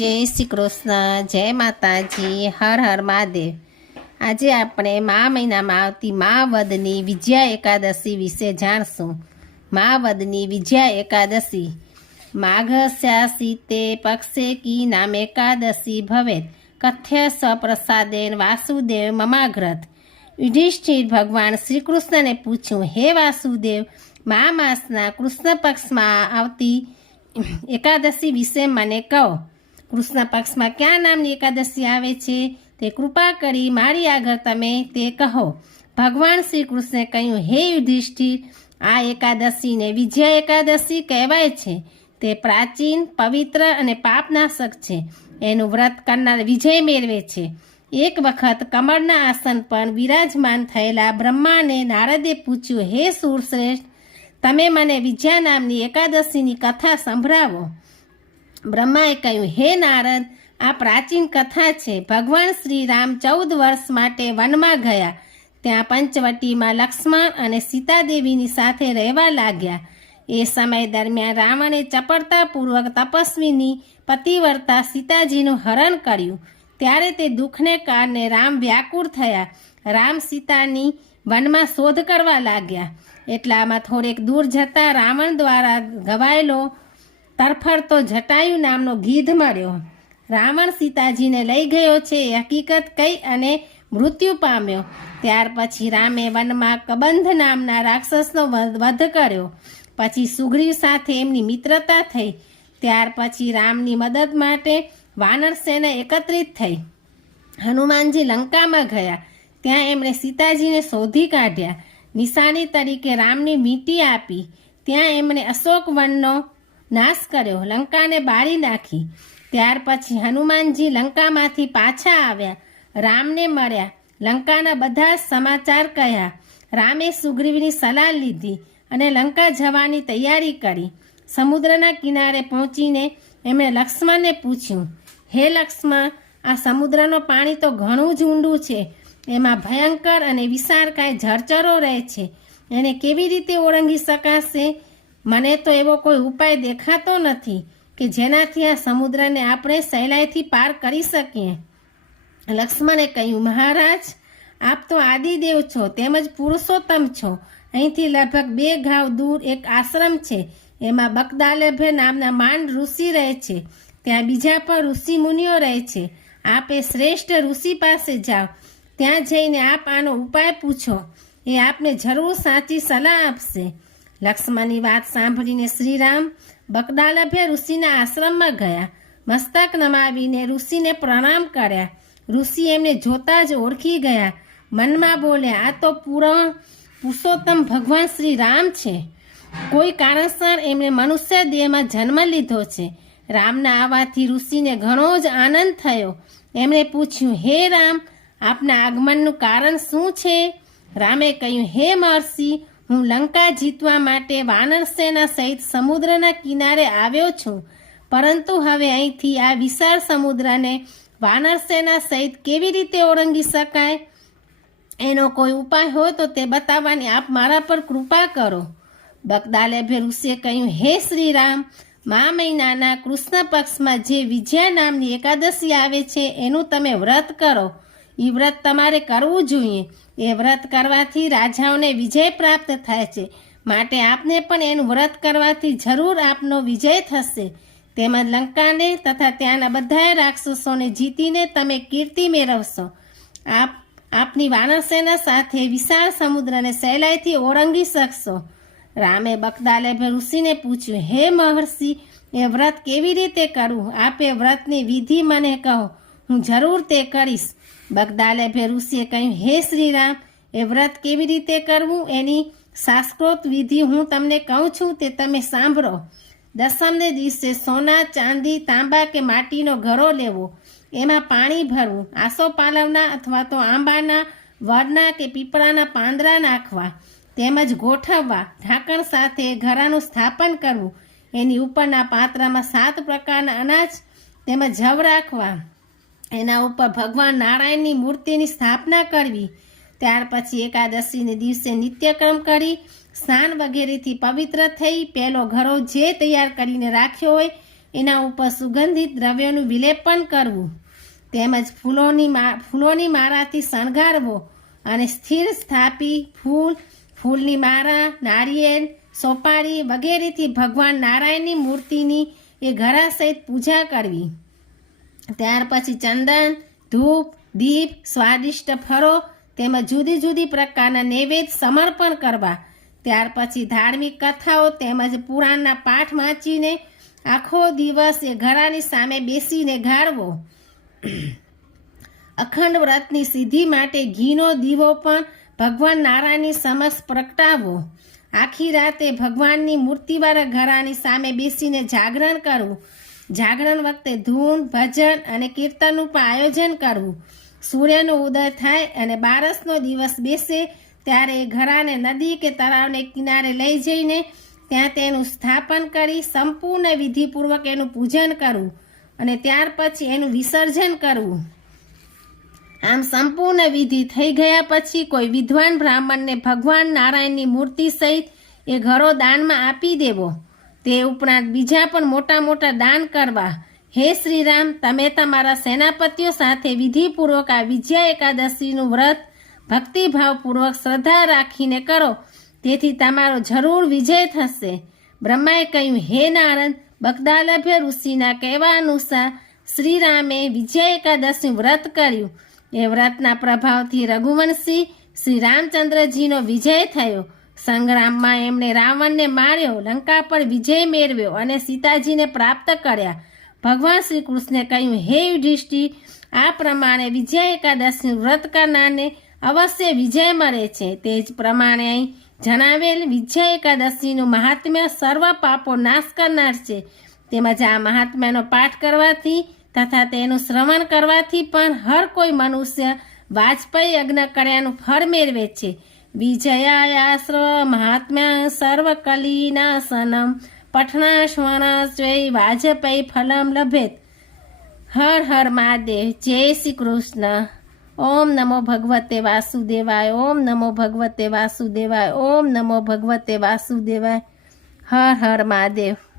જય શ્રી કૃષ્ણ, જય માતાજી, હર હર મહાદેવ. આજે આપણે મા મહિનામાં આવતી મા વદની વિજયા એકાદશી વિશે જાણશું. મા વદની વિજયા એકાદશી. માઘસ્યાસી તે પક્ષે કી નામ એકાદશી ભવેત કથ્ય સપ્રસાદેન વાસુદેવ મમાગ્રત. યુધિષ્ઠિર ભગવાન શ્રી કૃષ્ણને પૂછ્યું, હે વાસુદેવ, મા માસના કૃષ્ણ પક્ષમાં આવતી એકાદશી વિશે મને કહો. કૃષ્ણ પક્ષમાં ક્યાં નામની એકાદશી આવે છે તે કૃપા કરી મારી આગળ તમે તે કહો. ભગવાન શ્રી કૃષ્ણે કહ્યું, હે યુધિષ્ઠિર, આ એકાદશીને વિજયા એકાદશી કહેવાય છે. તે પ્રાચીન, પવિત્ર અને પાપનાશક છે. એનું વ્રત કરનાર વિજય મેળવે છે. એક વખત કમળના આસન પર વિરાજમાન થયેલા બ્રહ્માને નારદે પૂછ્યું, હે સુરશ્રેષ્ઠ, તમે મને વિજયા નામની એકાદશીની કથા સંભળાવો. બ્રહ્માએ કહ્યું, હે નારદ, આ પ્રાચીન કથા છે. ભગવાન શ્રી રામ ચૌદ વર્ષ માટે વનમાં ગયા. ત્યાં પંચવટીમાં લક્ષ્મણ અને સીતાદેવીની સાથે રહેવા લાગ્યા. એ સમય દરમિયાન રાવણે ચપળતાપૂર્વક તપસ્વીની પતિવર્તા સીતાજીનું હરણ કર્યું. ત્યારે તે દુઃખને કારણે રામ વ્યાકુળ થયા. રામ સીતાની વનમાં શોધ કરવા લાગ્યા. એટલામાં થોડેક દૂર જતા રાવણ દ્વારા ગવાયેલો તરફડતો જટાયુ નામનો ગીધ મળ્યો રાવણ સીતાજીને લઈ ગયો છે એ હકીકત કહી અને મૃત્યુ પામ્યો. ત્યાર પછી રામે વનમાં કબંધ નામના રાક્ષસનો વધ કર્યો. પછી સુગ્રીવ સાથે એમની મિત્રતા થઈ. ત્યાર પછી રામની મદદ માટે વાનર સેના એકત્રિત થઈ. હનુમાનજી લંકામાં ગયા. ત્યાં એમણે સીતાજીને શોધી કાઢ્યા. નિશાની તરીકે રામની મીટી આપી. ત્યાં એમણે અશોક વનનો નાશ કર્યો. લંકાને બાળી નાખી. ત્યાર પછી હનુમાનજી લંકામાંથી પાછા આવ્યા. રામને મળ્યા. લંકાના બધા સમાચાર કહ્યા. રામે સુગ્રીવની સલાહ લીધી અને લંકા જવાની તૈયારી કરી. સમુદ્રના કિનારે પહોંચીને એમણે લક્ષ્મણને પૂછ્યું, હે લક્ષ્મણ, આ સમુદ્રનું પાણી તો ઘણું જ ઊંડું છે. એમાં ભયંકર અને વિશાળકાય જળચરો રહે છે. એને કેવી રીતે ઓળંગી શકાશે? મને તો એવો કોઈ ઉપાય દેખાતો નથી કે જેનાથી આ સમુદ્રને આપણે સહેલાઈથી પાર કરી શકીએ. લક્ષ્મણે કહ્યું, મહારાજ, આપ તો આદિદેવ છો, તેમજ પુરુષોત્તમ છો. અહીંથી લગભગ બે ઘાવ દૂર એક આશ્રમ છે. એમાં બકદાલભે નામના માંડ ઋષિ રહે છે. ત્યાં બીજા પણ ઋષિ મુનિઓ રહે છે. આપે શ્રેષ્ઠ ઋષિ પાસે જાઓ. ત્યાં જઈને આપ આનો ઉપાય પૂછો. એ આપને જરૂર સાચી સલાહ આપશે. લક્ષ્મણની વાત સાંભળીને શ્રીરામ બકદાલભ્ય ઋષિના આશ્રમમાં ગયા. મસ્તક નમાવીને ઋષિને પ્રણામ કર્યા. ઋષિ એમને જોતા જ ઓળખી ગયા. મનમાં બોલ્યા, આ તો પૂરણ પુરુષોત્તમ ભગવાન શ્રી રામ છે. કોઈ કારણસર એમણે મનુષ્ય દેહમાં જન્મ લીધો છે. રામના આવવાથી ઋષિને ઘણો જ આનંદ થયો. એમણે પૂછ્યું, હે રામ, આપના આગમનનું કારણ શું છે? રામે કહ્યું, હે મહર્ષિ હું લંકા જીતવા માટે વાનર સેના સહિત સમુદ્રના કિનારે આવ્યો છું. પરંતુ હવે અહીંથી આ વિશાળ સમુદ્રને વાનર સેના સહિત કેવી રીતે ઓળંગી શકાય? એનો કોઈ ઉપાય હોય તો તે બતાવવાની આપ મારા પર કૃપા કરો. બગદાલેભે ઋષિએ કહ્યું, હે શ્રી રામ મા મહિનાના કૃષ્ણ પક્ષમાં જે વિજયા નામની એકાદશી આવે છે, એનું તમે વ્રત કરો. એ વ્રત તમારે કરવું જોઈએ. એ વ્રત કરવાથી રાજાઓને વિજય પ્રાપ્ત થાય છે. માટે આપને પણ એનું વ્રત કરવાથી જરૂર આપનો વિજય થશે. તેમજ લંકાને તથા ત્યાંના બધા રાક્ષસોને જીતીને તમે કીર્તિ મેળવશો. આપ, આપની વાનરસેના સાથે વિશાળ સમુદ્રને સહેલાઈથી ઓળંગી શકશો. રામે બગદાલેભ ઋષિને પૂછ્યું, હે મહર્ષિ, એ વ્રત કેવી રીતે કરવું આપે વ્રતની વિધિ મને કહો. હું જરૂર તે કરીશ. બગદાલે ભેરુસીએ કહ્યું, હે શ્રીરામ, એ વ્રત કેવી રીતે કરવું? એની શાસ્ત્રોત વિધિ હું તમને કહું છું, તે તમે સાંભળો. દસમને દિવસે સોના, ચાંદી, તાંબા કે માટીનો ઘરો લેવો. એમાં પાણી ભરવું. આસોપાલવના અથવા તો આંબાના વડના કે પીપળાના પાંદડા નાખવા. તેમજ ગોઠવવા. ઢાંકણ સાથે ઘરાનું સ્થાપન કરવું. એની ઉપરના પાત્રમાં સાત પ્રકારના અનાજ તેમજ જવ રાખવા. એના ઉપર ભગવાન નારાયણની મૂર્તિની સ્થાપના કરવી. ત્યાર પછી એકાદશીને દિવસે નિત્યક્રમ કરી સ્નાન વગેરેથી પવિત્ર થઈ પહેલો ઘરો જે તૈયાર કરીને રાખ્યો હોય, એના ઉપર સુગંધિત દ્રવ્યોનું વિલેપન કરવું. તેમજ ફૂલોની મા, ફૂલોની માળાથી શણગારવો અને સ્થિર સ્થાપી ફૂલ, ફૂલની માળા નારિયેળ સોપારી વગેરેથી ભગવાન નારાયણની મૂર્તિની એ ઘરા સહિત પૂજા કરવી. ત્યાર પછી ચંદન, ધૂપ, દીપ, સ્વાદિષ્ટ ફળો તેમજ જુદી જુદી પ્રકારના નૈવેદ્ય સમર્પણ કરવા. ત્યાર પછી ધાર્મિક કથાઓ તેમજ પુરાણના પાઠ વાંચીને આખો દિવસ એ ઘરાની સામે બેસીને ગાળવો. અખંડ વ્રતની સિદ્ધિ માટે ઘીનો દીવો પણ ભગવાન નારાયણની સમક્ષ પ્રગટાવવો આખી રાતે ભગવાનની મૂર્તિવાળા ઘરાની સામે બેસીને જાગરણ કરવું જાગરણ વખતે ધૂન, ભજન અને કીર્તનનું પણ આયોજન કરવું. સૂર્યનો ઉદય થાય અને બારસનો દિવસ બેસે ત્યારે ઘરાને નદી કે તળાવને કિનારે લઈ જઈને ત્યાં તેનું સ્થાપન કરી સંપૂર્ણ વિધિપૂર્વક એનું પૂજન કરવું અને ત્યાર પછી એનું વિસર્જન કરવું. આમ સંપૂર્ણ વિધિ થઈ ગયા પછી કોઈ વિદ્વાન બ્રાહ્મણને ભગવાન નારાયણની મૂર્તિ સહિત એ ઘરો દાનમાં આપી દેવો. તે ઉપરાંત બીજા પણ મોટા મોટા દાન કરવા. હે શ્રીરામ, તમે તમારા સેનાપતિઓ સાથે વિધિપૂર્વક આ વિજયા એકાદશીનું વ્રત ભક્તિભાવપૂર્વક શ્રદ્ધા રાખીને કરો. તેથી તમારો જરૂર વિજય થશે. બ્રહ્માએ કહ્યું, હે નારદ, બગદાલભ્ય ઋષિના કહેવા અનુસાર શ્રીરામે વિજય એકાદશી વ્રત કર્યું. એ વ્રતના પ્રભાવથી રઘુવંશી શ્રી રામચંદ્રજીનો વિજય થયો. સંગ્રામમાં એમણે રાવણને માર્યો, લંકા પર વિજય મેળવ્યો અને સીતાજીને પ્રાપ્ત કર્યા. ભગવાન શ્રી કૃષ્ણે કહ્યું, હે યુધિષ્ઠિ આ પ્રમાણે વિજય એકાદશી વ્રત કરનારને અવશ્ય વિજય મળે છે. તે જ પ્રમાણે અહીં જણાવેલ વિજય એકાદશીનું મહાત્મ્ય સર્વ પાપો નાશ કરનાર છે. તેમજ આ મહાત્મ્યનો પાઠ કરવાથી તથા તેનું શ્રવણ કરવાથી પણ હર કોઈ મનુષ્ય વાજપેયી યજ્ઞ કર્યાનું ફળ મેળવે છે. સર્વ કલીનાશનમ પઠનાશ્વનાશ્વય વાજપેયી ફલમ લભેત હર હર મહાદેવ જય શ્રી કૃષ્ણ ઓમ નમો ભગવતે વાસુદેવાય ઓમ નમો ભગવતે વાસુદેવાય ઓમ નમો ભગવતે વાસુદેવાય હર હર મહાદેવ